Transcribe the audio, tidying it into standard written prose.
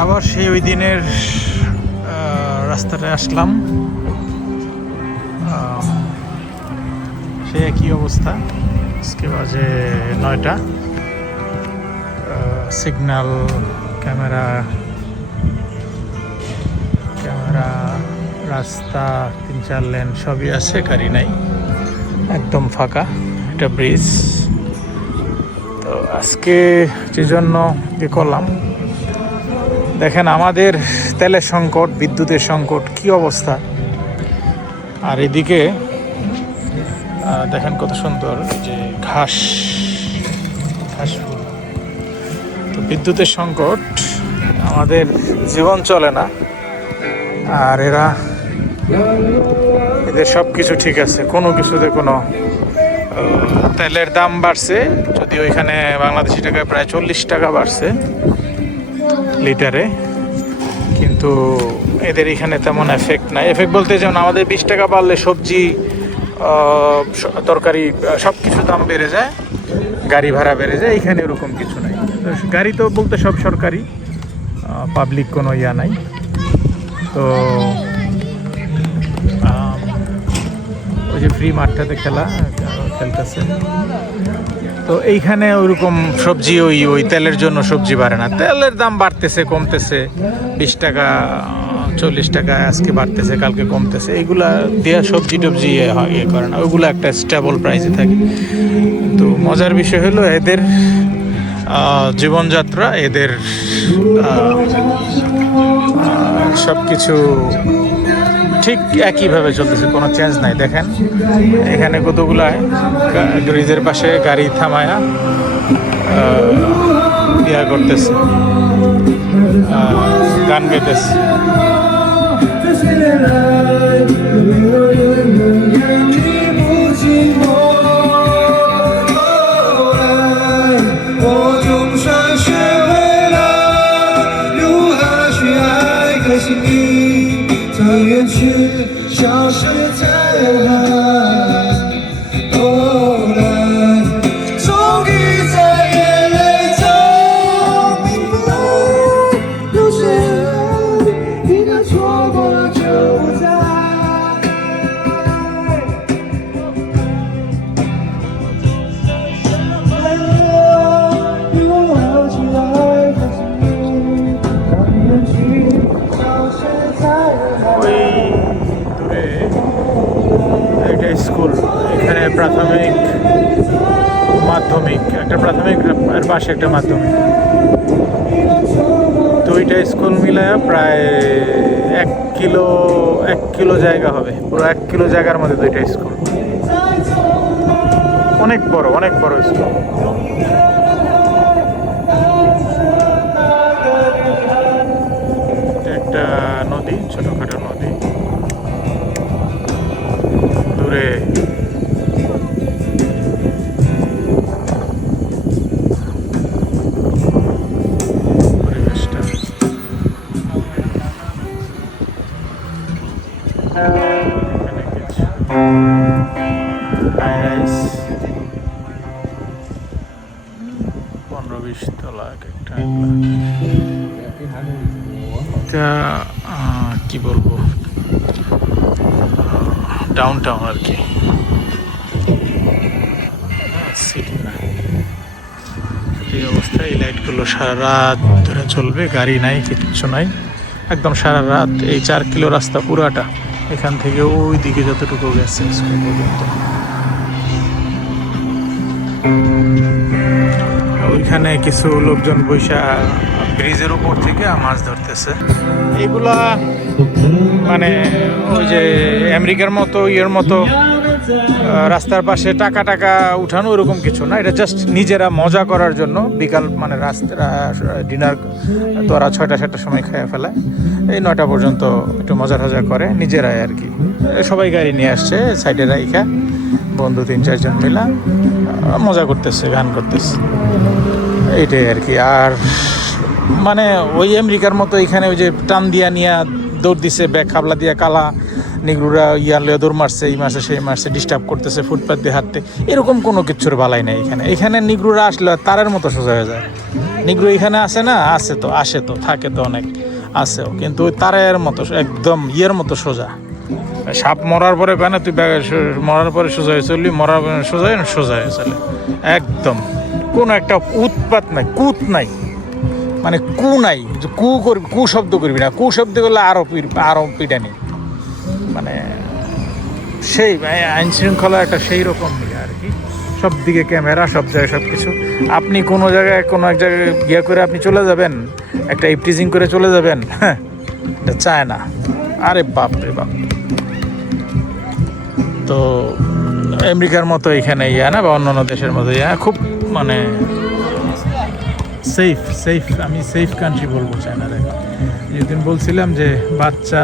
আবার সেই ওই দিনের রাস্তাটায় আসলাম। সে একই অবস্থা। আজকে বাজে 9টা। সিগন্যাল, ক্যামেরা, রাস্তা 3-4 লেন সবই আছে, গাড়ি নাই, একদম ফাঁকা। এটা ব্রিজ। তো আজকে যে জন্য কি করলাম, দেখেন আমাদের তেলের সংকট, বিদ্যুতের সংকট, কি অবস্থা। আর এদিকে দেখেন কত সুন্দর যে ঘাস ফুল। তো বিদ্যুতের সংকট, আমাদের জীবন চলে না। আর এদের সব কিছু ঠিক আছে, কোনো কিছুতে কোনো তেলের দাম বাড়ছে, যদি ওইখানে বাংলাদেশি টাকায় প্রায় 40 টাকা বাড়ছে লিটারে, কিন্তু এদের এখানে তেমন এফেক্ট নাই। এফেক্ট বলতে যেমন আমাদের 20 টাকা বাড়লে সবজি, তরকারি, সব কিছু দাম বেড়ে যায়, গাড়ি ভাড়া বেড়ে যায়। এখানে এরকম কিছু নাই। গাড়ি তো বলতে সব সরকারি, পাবলিক কোনো ইয়া নাই। তো ওই যে ফ্রি মাঠটাতে খেলতেছে। তো এইখানে ওইরকম সবজি ওই তেলের জন্য সবজি বাড়ে না। তেলের দাম বাড়তেছে কমতেছে, 20 টাকা 40 টাকা আজকে বাড়তেছে, কালকে কমতেছে। এইগুলা দিয়ে সবজি টবজি ইয়ে করে না, ওইগুলো একটা স্টেবল প্রাইসে থাকে। কিন্তু মজার বিষয় হলো এদের জীবনযাত্রা, এদের সব কিছু ঠিক একইভাবে চলতেছে, কোনো চেঞ্জ নাই। দেখেন এখানে কতগুলায় ব্রিজের পাশে গাড়ি থামায়া ইয়া করতেছে, গান গাইতেছে। স্কুল, এখানে প্রাথমিক, মাধ্যমিক, একটা প্রাথমিক আর পাশে একটা মাধ্যমিক, দুইটা স্কুল মিলায় প্রায় 1 কিলো জায়গা হবে। পুরো 1 কিলো জায়গার মধ্যে দুইটা স্কুল, অনেক বড় স্কুল। একটা নদী, ছোটখাটো নদী, দূরে পরিবেশটা। এখানে কিছু হাই-রাইজ 15-20 তলা একটা। এটা কি বলবো, ডাউন টাউন আর কি, সিটি না। এই অবস্থায় এই লাইটগুলো সারা রাত ধরে চলবে, গাড়ি নাই, কিচ্ছু নাই, একদম সারা রাত। এই 4 কিলো রাস্তা পুরাটা, এখান থেকে ওই দিকে যতটুকু গেছে স্কুল পর্যন্ত, ওইখানে কিছু লোকজন বৈশা ব্রিজের উপর থেকে মাছ ধরতেছে। এগুলা মানে ওই যে আমেরিকার মতো ইয়ের মতো রাস্তার পাশে টাকা উঠানো ওরকম কিছু না। এটা জাস্ট নিজেরা মজা করার জন্য, বিকাল মানে ডিনার তো ওরা 6টা-7টার সময় খেয়ে ফেলায়, এই 9টা পর্যন্ত একটু মজা টজা করে নিজেরাই আর কি। সবাই গাড়ি নিয়ে আসছে, সাইডে রাইখা বন্ধু 3-4 জন মিলা মজা করতেছে, গান করতেছে, এইটাই আর কি। আর মানে ওই আমেরিকার মতো এখানে ওই যে টান দিয়া নিয়ে দৌড় দিছে, ব্যাগ খাবলা দিয়া কালা নিগ্রোরা লেদর মারছে, এই মারছে, সেই মারছে, ডিস্টার্ব করতেছে ফুটপাথ দিয়ে হাঁটতে, এরকম কোনো কিচ্ছুর বালাই নেই এখানে। এখানে নিগ্রোরা আসলে তারের মতো সোজা হয়ে যায়। নিগ্রো এখানে আসে না, আসে তো, আসে তো, থাকে তো অনেক, আসেও, কিন্তু ওই তারের মতো একদম মতো সোজা। সাপ মরার পরে কেন তুই মরার পরে সোজা হয়ে চললি, মরার সোজা হয়ে চলে একদম। কোনো একটা উৎপাত নাই, কুত নাই, মানে কু নাই, কু করবি, কু শব্দ করবি না, কু শব্দ করলে আরো পিটানি, মানে সেই আইন শৃঙ্খলা একটা সেই রকম আর কি। সব দিকে ক্যামেরা, সব জায়গায় সব কিছু। আপনি কোনো জায়গায় কোনো এক জায়গায় গিয়ে করে আপনি চলে যাবেন, একটা ইপটিজিং করে চলে যাবেন, হ্যাঁ, এটা চায় না। আরে বাপ রে বাপ। তো আমেরিকার মতো এখানে না, বা অন্যান্য দেশের মতো খুব মানে সেফ। আমি সেফ কান্ট্রি বলবো চায়না। যেদিন বলছিলাম যে বাচ্চা